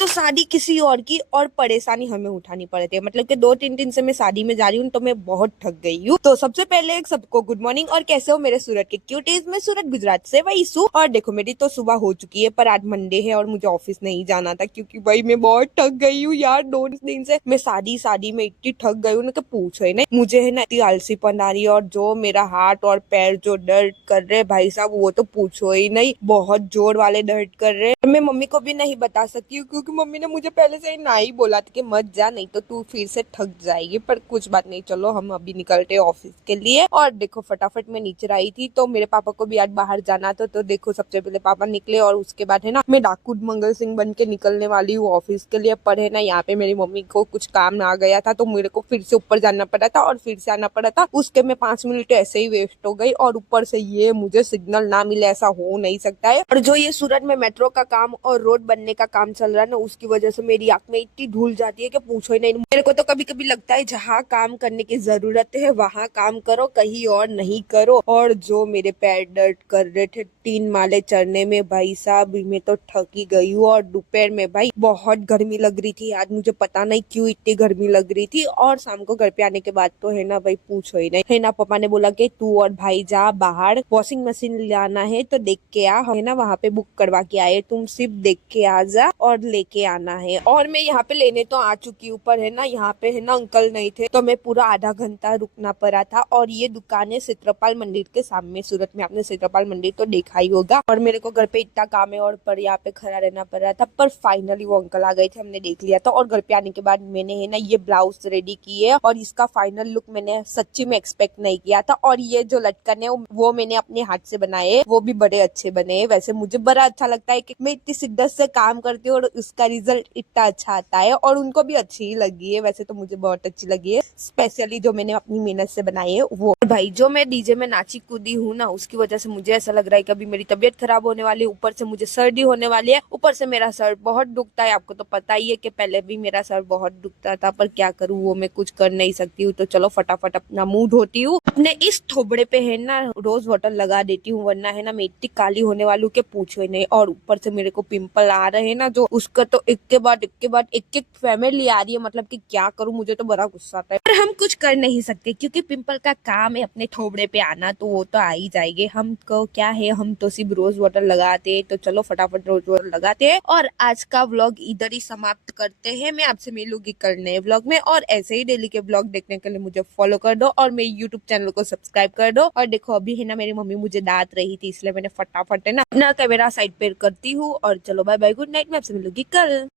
तो शादी किसी और की और परेशानी हमें उठानी पड़ती है। मतलब कि 2-3 दिन से मैं शादी में जा रही हूँ तो मैं बहुत थक गई हूँ। तो सबसे पहले एक सबको गुड मॉर्निंग और कैसे हो मेरे सूरत के क्यूटीज। मैं सूरत गुजरात से वही सू। और देखो मेरी तो सुबह हो चुकी है, पर आज मंडे है और मुझे ऑफिस नहीं जाना था क्योंकि भाई मैं बहुत थक गई हूँ यार। 2 दिन से मैं शादी में इतनी थक गई हूँ ना कि पूछो ही नहीं। मुझे है ना इतनी आलसीपन आ रही है और जो मेरा हाथ और पैर जो दर्द कर रहे भाई साहब वो तो पूछो ही नहीं, बहुत जोर वाले दर्द कर रहे हैं। मैं मम्मी को भी नहीं बता सकती हूँ क्योंकि मम्मी ने मुझे पहले से ही ना ही बोला था कि मत जा नहीं तो तू फिर से थक जाएगी। पर कुछ बात नहीं, चलो हम अभी निकलते हैं ऑफिस के लिए। और देखो फटाफट मैं नीचे आई थी तो मेरे पापा को भी आज बाहर जाना था। तो देखो सबसे पहले पापा निकले और उसके बाद है ना मैं डाकू मंगल सिंह बन के निकलने वाली हूँ ऑफिस के लिए। पर है ना यहाँ पे मेरी मम्मी को कुछ काम आ गया था तो मेरे को फिर से ऊपर जाना पड़ा था और फिर से आना पड़ा था। उसके में 5 मिनट ऐसे ही वेस्ट हो गई और ऊपर से ये मुझे सिग्नल ना मिले, ऐसा हो नहीं सकता है। और जो ये सूरत में मेट्रो का काम और रोड बनने का काम चल रहा है ना उसकी वजह से मेरी आंख में इतनी धूल जाती है कि पूछो ही नहीं। मेरे को तो कभी कभी लगता है जहाँ काम करने की जरूरत है वहाँ काम करो, कहीं और नहीं करो। और जो मेरे पैर दर्द कर रहे थे 3 माले चढ़ने में भाई साहब, मैं तो थक ही गई हूँ। और दोपहर में भाई बहुत गर्मी लग रही थी आज, मुझे पता नहीं क्यों इतनी गर्मी लग रही थी। और शाम को घर पे आने के बाद तो है ना भाई पूछो ही नहीं, है ना पापा ने बोला कि तू और भाई जा बाहर वॉशिंग मशीन लाना है तो देख के आ, है ना वहाँ पे बुक करवा के आए, तुम सिर्फ देख के आ जा और लेके आना है। और मैं यहाँ पे लेने तो आ चुकी हूँ पर है ना यहाँ पे है ना अंकल नहीं थे तो मैं पूरा आधा घंटा रुकना पड़ा था। और ये दुकान है क्षेत्रपाल मंदिर के सामने सूरत में, आपने क्षेत्रपाल मंदिर तो देखा ही होगा। और मेरे को घर पे इतना काम है और पर यहाँ पे खड़ा रहना पड़ रहा था। पर फाइनली वो अंकल आ गए थे, हमने देख लिया था। और घर पे आने के बाद मैंने है ना ये ब्लाउज रेडी की है और इसका फाइनल लुक मैंने सच्ची में एक्सपेक्ट नहीं किया था। और ये जो लटकन है वो मैंने अपने हाथ से बनाए हैं, वो भी बड़े अच्छे बने हैं। वैसे मुझे बड़ा अच्छा लगता है कि मैं इतनी शिद्दत से काम करती हूँ और उसका रिजल्ट इतना अच्छा आता है। और उनको भी अच्छी ही लगी है, वैसे तो मुझे बहुत अच्छी लगी है, स्पेशली जो मैंने अपनी मेहनत से बनाई है वो। और भाई जो मैं डीजे में नाची कूदी हूँ ना उसकी वजह से मुझे ऐसा लग रहा है कि अभी मेरी तबीयत खराब होने वाली है, ऊपर से मुझे सर्दी होने वाली है, ऊपर से मेरा सर बहुत दुखता है। आपको तो पता ही है कि पहले भी मेरा सर बहुत दुखता था, पर क्या करूँ वो मैं कुछ कर नहीं सकती हूँ। तो चलो फटाफट अपना मुंह धोती हूँ, अपने इस थोबड़े पे है ना रोज वाटर लगा देती हूँ, वरना है ना मैं इतनी काली होने वाली हूँ कि पूछो ही नहीं। और ऊपर से मेरे को पिंपल आ रहे हैं ना जो, उसका तो एक के बाद एक फैमिली आ रही है। मतलब कि क्या करूँ, मुझे तो बड़ा गुस्सा आता है पर हम कुछ कर नहीं सकते क्योंकि पिंपल का काम है अपने थोबड़े पे आना, तो वो तो आ ही जाएंगे। हमको क्या है, हम तो सिर्फ रोज वाटर लगाते। तो चलो फटाफट रोज वाटर लगाते हैं और आज का व्लॉग इधर ही समाप्त करते हैं। मैं आपसे मिलूंगी कल नए व्लॉग में और ऐसे ही डेली के व्लॉग देखने के लिए मुझे फॉलो कर दो और मेरे यूट्यूब चैनल को सब्सक्राइब कर दो। और देखो अभी है ना मेरी मम्मी मुझे डांट रही थी इसलिए मैंने फटाफट है ना अपना कैमरा साइड पे करती हूँ। और चलो बाय बाय, गुड नाइट, मैं आपसे मिलूंगी कल।